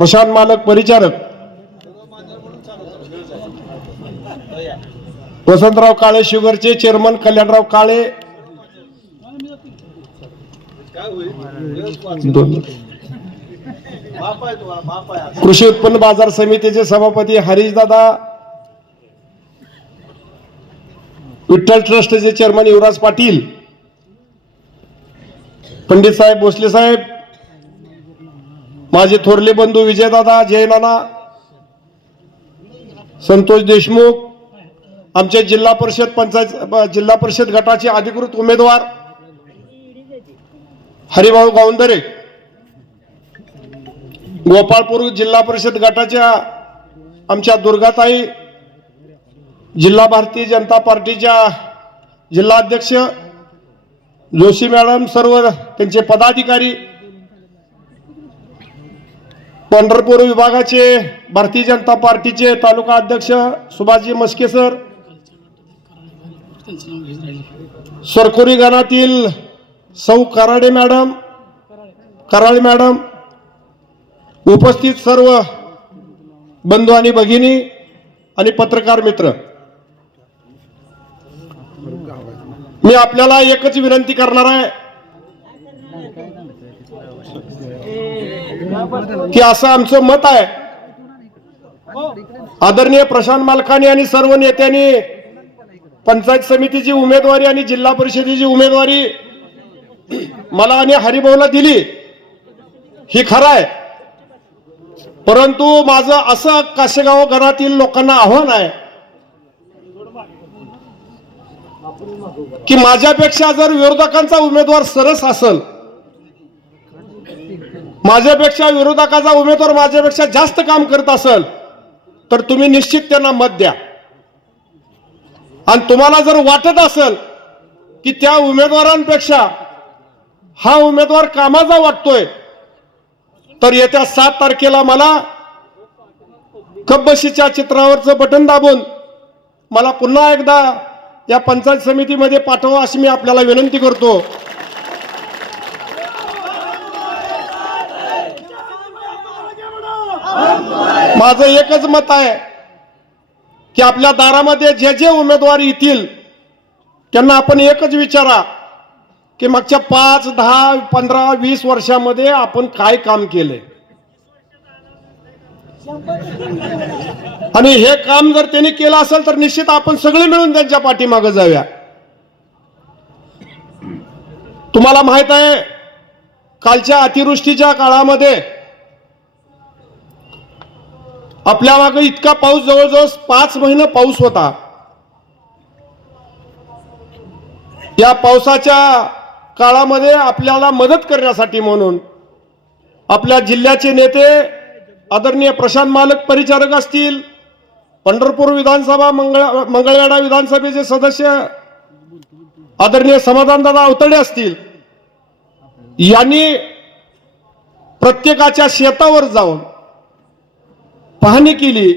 प्रशांत मालक परिचारक वसंतराव काळे शुगरचे चेअरमन कल्याणराव काळे कृषी उत्पन्न बाजार समितीचे सभापती हरीशदादा विठ्ठल ट्रस्टचे चेअरमन युवराज पाटील पंडित साहेब भोसले साहेब माझे थोरले बंधू विजयदादा जयनाना संतोष देशमुख आमचे जिल्हा परिषद गटाचे अधिकृत उमेदवार हरिभाऊ गावंदरे गोपाळपूर जिल्हा परिषद गटाच्या आमच्या दुर्गाताई जिल्हा भारतीय जनता पार्टीच्या जिल्हा अध्यक्ष जोशी मॅडम सर्व त्यांचे पदाधिकारी पंढरपूर विभागाचे भारतीय जनता पार्टीचे तालुका अध्यक्ष सुभाषजी मस्के सर सरकोरी गणातील सौ कराळे मॅडम उपस्थित सर्व बंधू आणि भगिनी आणि पत्रकार मित्र, मी आपल्याला एकच विनंती करणार आहे की असं आमचं मत आहे, आदरणीय प्रशांत मालकांनी आणि सर्व नेत्यांनी पंचायत समितीची उमेदवारी आणि जिल्हा परिषदेची उमेदवारी मला आणि हरिभाऊला दिली, ही खरं आहे. परंतु माझं असं काशेगाव घरातील लोकांना आव्हान आहे की माझ्यापेक्षा जर विरोधकांचा उमेदवार सरस असेल, माझ्यापेक्षा विरोधकाचा उमेदवार माझ्यापेक्षा जास्त काम करत असेल तर तुम्ही निश्चित त्यांना मत द्या. आणि तुम्हाला जर वाटत असेल की त्या उमेदवारांपेक्षा हा उमेदवार कामाचा वाटतोय तर येत्या 7 तारखेला मला कपबशीच्या चित्रावरचं बटन दाबून मला पुन्हा एकदा या पंचायत समितीमध्ये पाठवा अशी मी आपल्याला विनंती करतो. माझं एकच मत आहे की आपल्या दारामध्ये जे जे उमेदवार येतील त्यांना आपण एकच विचारा की मागच्या 5, 10, 15, 20 वर्षामध्ये आपण काय काम केलंय आणि हे काम जर त्यांनी केलं असेल तर निश्चित आपण सगळे मिळून त्यांच्या पाठीमागे जाऊया. तुम्हाला माहित आहे कालच्या अतिवृष्टीच्या काळामध्ये आपल्या मागे इतका पाऊस, जवळजवळ 5 महिने पाऊस होता. या पावसाच्या काळामध्ये आपल्याला मदत करण्यासाठी म्हणून आपल्या जिल्ह्याचे नेते आदरणीय प्रशांत मालक परिचारक असतील, पंढरपूर विधानसभा मंगळवेढा विधानसभेचे सदस्य आदरणीय समाधानदादा अवतडे असतील, यांनी प्रत्येकाच्या शेतावर जाऊन पाहणी केली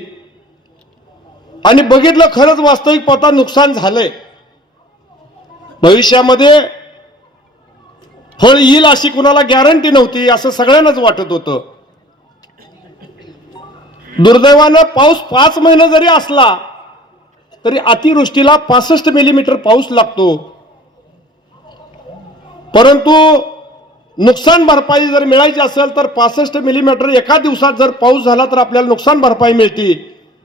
आणि बघितलं खरंच वास्तविक पता नुकसान झालंय. भविष्यामध्ये फळ येईल अशी कुणाला गॅरंटी नव्हती असं सगळ्यांनाच वाटत होतं. दुर्दैवानं पाऊस 5 महिने जरी असला तरी अतिवृष्टीला 65 मिलीमीटर पाऊस लागतो. परंतु नुकसान भरपाई जर मिळायची असेल तर 65 मिलीमीटर एका दिवसात जर पाऊस झाला तर आपल्याला नुकसान भरपाई मिळते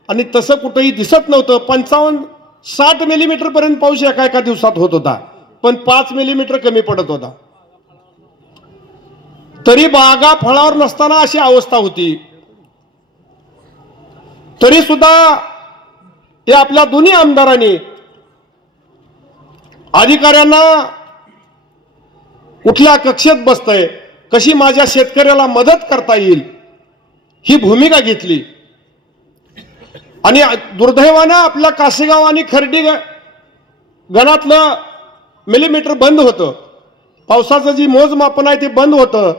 आणि तसं कुठेही दिसत नव्हतं. 55-60 मिलीमीटर पर्यंत पाऊस एका दिवसात होत होता, पण 5 मिलीमीटर कमी पडत होता. तरी बागा फळावर नसताना अशी अवस्था होती. तरी सुद्धा हे आपल्या दोन्ही आमदारांनी अधिकाऱ्यांना कुठल्या कक्षेत बसतंय, कशी माझ्या शेतकऱ्याला मदत करता येईल ही भूमिका घेतली. आणि दुर्दैवानं आपल्या काशेगाव आणि खर्डी गणातलं मिलीमीटर बंद होतं, पावसाचं जी मोजमापन आहे ते बंद होतं.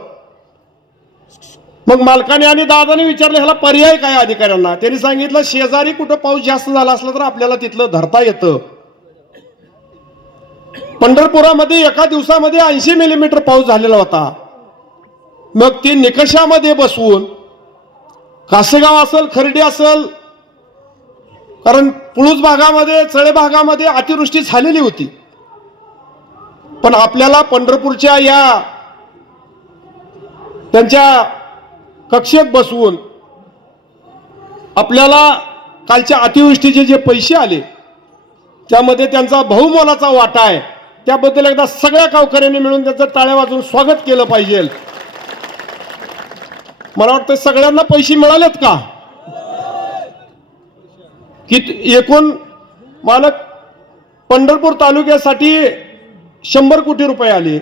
मग मालकाने आणि दादाने विचारलं ह्याला पर्याय काय अधिकाऱ्यांना. त्यांनी सांगितलं शेजारी कुठं पाऊस जास्त झाला असला तर आपल्याला तिथलं धरता येतं. पंढरपुरामध्ये एका दिवसामध्ये 80 मिलीमीटर पाऊस झालेला होता. मग ती निकषामध्ये बसवून कासेगाव असेल, खर्डी असेल, कारण पुळूज भागामध्ये, चळे भागामध्ये अतिवृष्टी झालेली होती. पण आपल्याला पंढरपूरच्या या त्यांच्या कक्षेत बसवून आपल्याला कालच्या अतिवृष्टीचे जे पैसे आले त्यामध्ये त्यांचा बहुमोलाचा वाटा आहे. त्याबद्दल एकदा सगळ्या गावकऱ्यांनी मिळून त्याचं टाळ्या वाजवून स्वागत केलं पाहिजे. मला वाटतं सगळ्यांना पैसे मिळालेत का? की एकूण मालक पंढरपूर तालुक्यासाठी 100 कोटी रुपये आले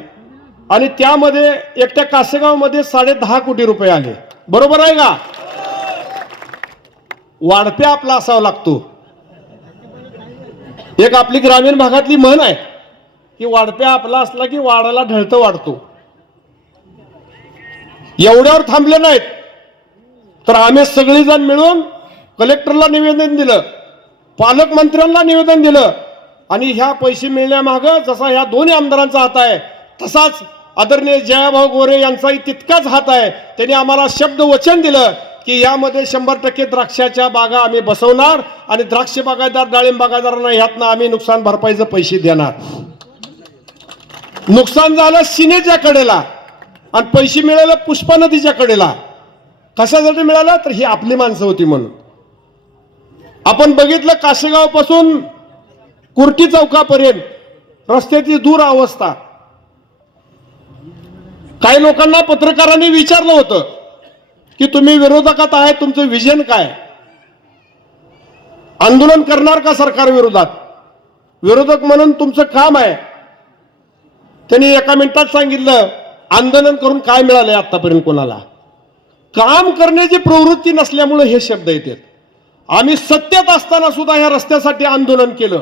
आणि त्यामध्ये एकट्या कासेगावमध्ये 10.5 कोटी रुपये आले. बरोबर आहे का? वाढप्या आपला असावा लागतो. एक आपली ग्रामीण भागातली म्हण आहे की वाढप्या आपला असला की वाडाला ढळतं वाढतो. एवढ्यावर थांबले नाहीत तर आम्ही सगळेजण मिळून कलेक्टरला निवेदन दिलं, पालकमंत्र्यांना निवेदन दिलं आणि ह्या पैसे मिळण्यामागं जसा ह्या दोन्ही आमदारांचा हात आहे तसाच आदरणीय जयाभाऊ गोरे यांचाही तितकाच हात आहे. त्यांनी आम्हाला शब्द वचन दिलं की यामध्ये 100% द्राक्षाच्या बागा आम्ही बसवणार आणि द्राक्ष बागायतदार, डाळिंब बागायतदारांना ह्यातनं आम्ही नुकसान भरपाईचे पैसे देणार. नुकसान झालं सिनेच्या कडेला आणि पैसे मिळाले पुष्पा नदीच्या कडेला. कशासाठी मिळालं? तर ही आपली माणसं होती म्हणून. आपण बघितलं काशेगाव पासून कुर्टी चौकापर्यंत रस्त्याची दूर अवस्था. काही लोकांना पत्रकारांनी विचारलं होतं की तुम्ही विरोधकात आहे, तुमचं विजन काय? आंदोलन करणार का सरकार विरोधात? विरोधक म्हणून तुमचं काम आहे. त्यांनी एका मिनिटात सांगितलं आंदोलन करून काय मिळालंय आतापर्यंत कोणाला? काम करण्याची प्रवृत्ती नसल्यामुळे हे शब्द येतात. आम्ही सत्तेत असताना सुद्धा ह्या रस्त्यासाठी आंदोलन केलं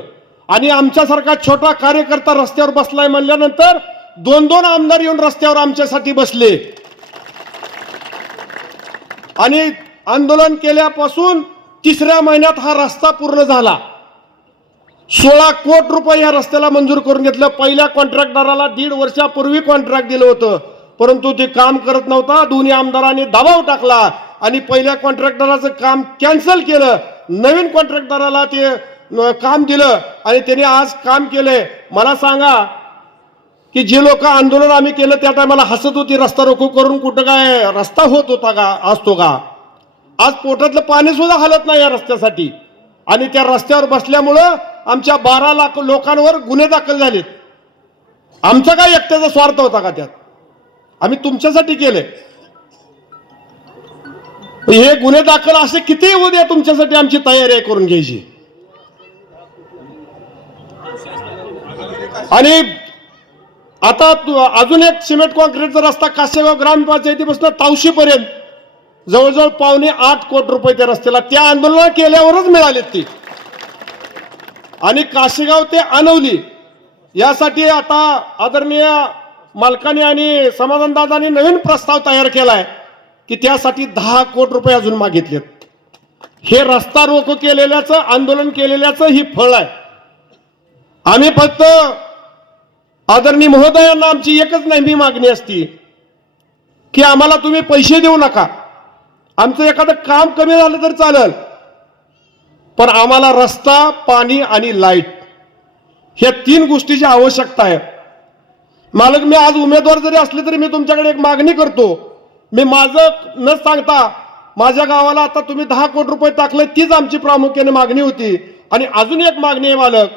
आणि आमच्यासारखा छोटा कार्यकर्ता रस्त्यावर बसलाय म्हणल्यानंतर 2-2 आमदार येऊन रस्त्यावर आमच्यासाठी बसले आणि आंदोलन केल्यापासून 3ऱ्या महिन्यात हा रस्ता पूर्ण झाला. 16 कोटी रुपये या रस्त्याला मंजूर करून घेतलं. पहिल्या कॉन्ट्रॅक्टदाराला 1.5 वर्षापूर्वी कॉन्ट्रॅक्ट दिलं होतं परंतु ते काम करत नव्हता. दोन्ही आमदारांनी दबाव टाकला आणि पहिल्या कॉन्ट्रॅक्टदाराचं काम कॅन्सल केलं. नवीन कॉन्ट्रॅक्टदाराला ते काम दिलं आणि त्यांनी आज काम केलंय. मला सांगा की जे लोक आंदोलन आम्ही केलं त्या टायमाला हसत होती, रस्ता रोको करून कुठं काय रस्ता होत होता का, असतो का? आज पोटातलं पाणी सुद्धा हलत नाही या रस्त्यासाठी आणि त्या रस्त्यावर बसल्यामुळं आमच्या 12 लाख लोकांवर गुन्हे दाखल झालेत. आमचा काय एकट्याचा स्वार्थ होता का त्यात? आम्ही तुमच्यासाठी केले. हे गुन्हे दाखल असे किती होऊ द्या, तुमच्यासाठी आमची तयारी आहे करून घ्यायची. आणि आता अजून एक सिमेंट कॉन्क्रीटचा रस्ता कासेगाव ग्रामपंचायतीपासून तावशीपर्यंत जवळजवळ 7.25 कोटी रुपये त्या रस्त्याला त्या आंदोलन केल्यावरच मिळालेत ते. आणि कासेगाव ते अनवली यासाठी आता आदरणीय मालकाने आणि समाधानदादांनी नवीन प्रस्ताव तयार केलाय की त्यासाठी 10 कोटी रुपये अजून मागितलेत. हे रस्ता रोको केलेल्याचं, आंदोलन केलेल्याचं ही फळ आहे. आम्ही फक्त आदरणीय महोदयांना आमची एकच नेहमी मागणी असती की आम्हाला तुम्ही पैसे देऊ नका, आमचं एखादं काम कमी झालं तर चालेल पण आम्हाला रस्ता, पाणी आणि लाईट ह्या 3 गोष्टीची आवश्यकता आहे. मालक, मी आज उमेदवार जरी असले तरी मी तुमच्याकडे एक मागणी करतो. मी माझं न सांगता माझ्या गावाला आता तुम्ही 10 कोटी रुपये टाकले, तीच आमची प्रामुख्याने मागणी होती. आणि अजून एक मागणी आहे मालक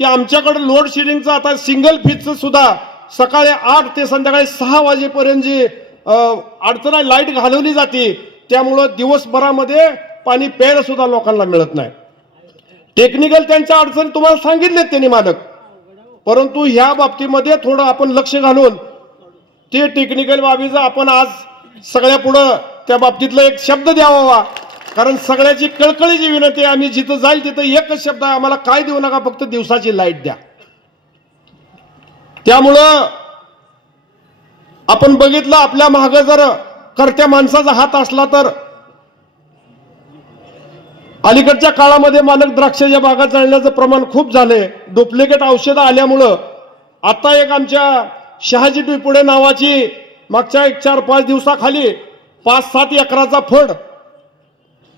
की आमच्याकडे लोड शेडिंगचं आता सिंगल फेजचं सुद्धा सकाळी 8 ते संध्याकाळी 6 वाजेपर्यंत जी अडचण आहे, लाईट घालवली जाते, त्यामुळं दिवसभरामध्ये पाणी प्यायला सुद्धा लोकांना मिळत नाही. टेक्निकल त्यांच्या अडचणी तुम्हाला सांगितलेत त्यांनी मालक, परंतु ह्या बाबतीमध्ये थोडं आपण लक्ष घालून ते टेक्निकल बाबीचं आपण आज सगळ्या पुढं त्या बाबतीतला एक शब्द द्यावा. कारण सगळ्याची कळकळीची विनंती आहे, आम्ही जिथं जाईल तिथं एकच शब्द आहे, आम्हाला काय देऊ नका, फक्त दिवसाची लाईट द्या. त्यामुळं आपण बघितलं आपल्या मागे जर करत्या माणसाचा हात असला तर अलीकडच्या काळामध्ये मालक द्राक्षाच्या बागा जाळण्याचं प्रमाण खूप झाले. डुप्लिकेट औषधं आल्यामुळं आता एक आमच्या शहाजी टुईपुडे नावाची मागच्या 4-5 दिवसाखाली 5-7 एकराचा फड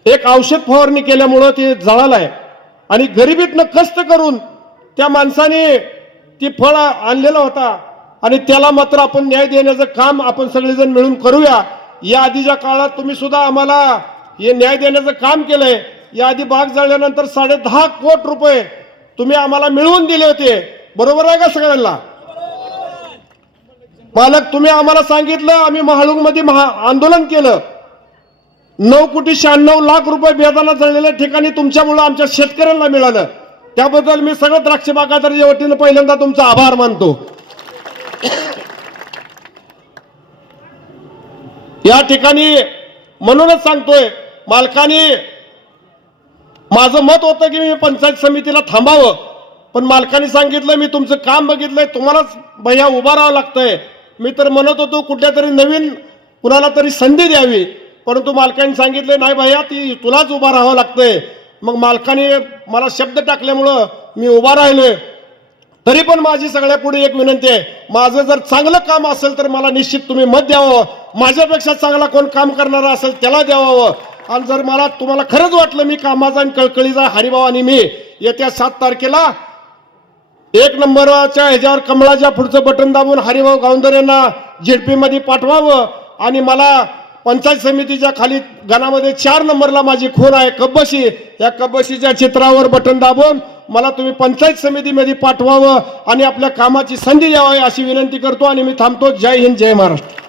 एक औषध फवारणी केल्यामुळं ते जळालं आहे आणि गरिबीतनं कष्ट करून त्या माणसाने ती फळ आणलेला होता आणि त्याला मात्र आपण न्याय देण्याचं काम आपण सगळेजण मिळून करूया. या आधीच्या काळात तुम्ही सुद्धा आम्हाला हे न्याय देण्याचं काम केलंय. या आधी बाग जळल्यानंतर 10.5 कोटी रुपये तुम्ही आम्हाला मिळवून दिले होते. बरोबर आहे का सगळ्यांना? मालक तुम्ही आम्हाला सांगितलं, आम्ही महाळुंगमध्ये आंदोलन केलं. 9,96,00,000 रुपये बेदाना जळलेल्या ठिकाणी तुमच्यामुळे आमच्या शेतकऱ्यांना मिळालं. त्याबद्दल मी सगळं द्राक्ष बागायतदारांच्या वतीनं पहिल्यांदा तुमचा आभार मानतो. या ठिकाणी म्हणूनच सांगतोय, मालकाने माझं मत होतं की मी पंचायत समितीला थांबावं, पण मालकाने सांगितलं मी तुमचं काम बघितलंय, तुम्हालाच भैया उभा राहावं लागतंय. मी तर म्हणत होतो कुठल्या तरी नवीन कुणाला तरी संधी द्यावी, परंतु मालकाने सांगितलं नाही भैया ती तुलाच उभा राहावं लागतंय. मग मालकाने मला शब्द टाकल्यामुळं मी उभा राहिलोय. तरी पण माझी सगळ्या पुढे एक विनंती आहे, माझं जर चांगलं काम असेल तर मला निश्चित तुम्ही मत द्यावं. माझ्यापेक्षा चांगला कोण काम करणारा असेल त्याला द्यावं. आणि जर मला तुम्हाला खरंच वाटलं मी कामाचा आणि कळकळीचा हरिभाऊ आणि मी येत्या 7 तारखेला 1 नंबरच्या ह्याच्यावर कमळाच्या पुढचं बटन दाबून हरिभाऊ गावंदर यांना झेडपी मध्ये पाठवावं आणि मला पंचायत समितीच्या खाली गणामध्ये 4 नंबरला माझी खून आहे कब्बशी, या कब्बशीच्या चित्रावर बटन दाबून मला तुम्ही पंचायत समितीमध्ये पाठवावं आणि आपल्या कामाची संधी द्यावी अशी विनंती करतो आणि मी थांबतो. जय हिंद, जय महाराष्ट्र.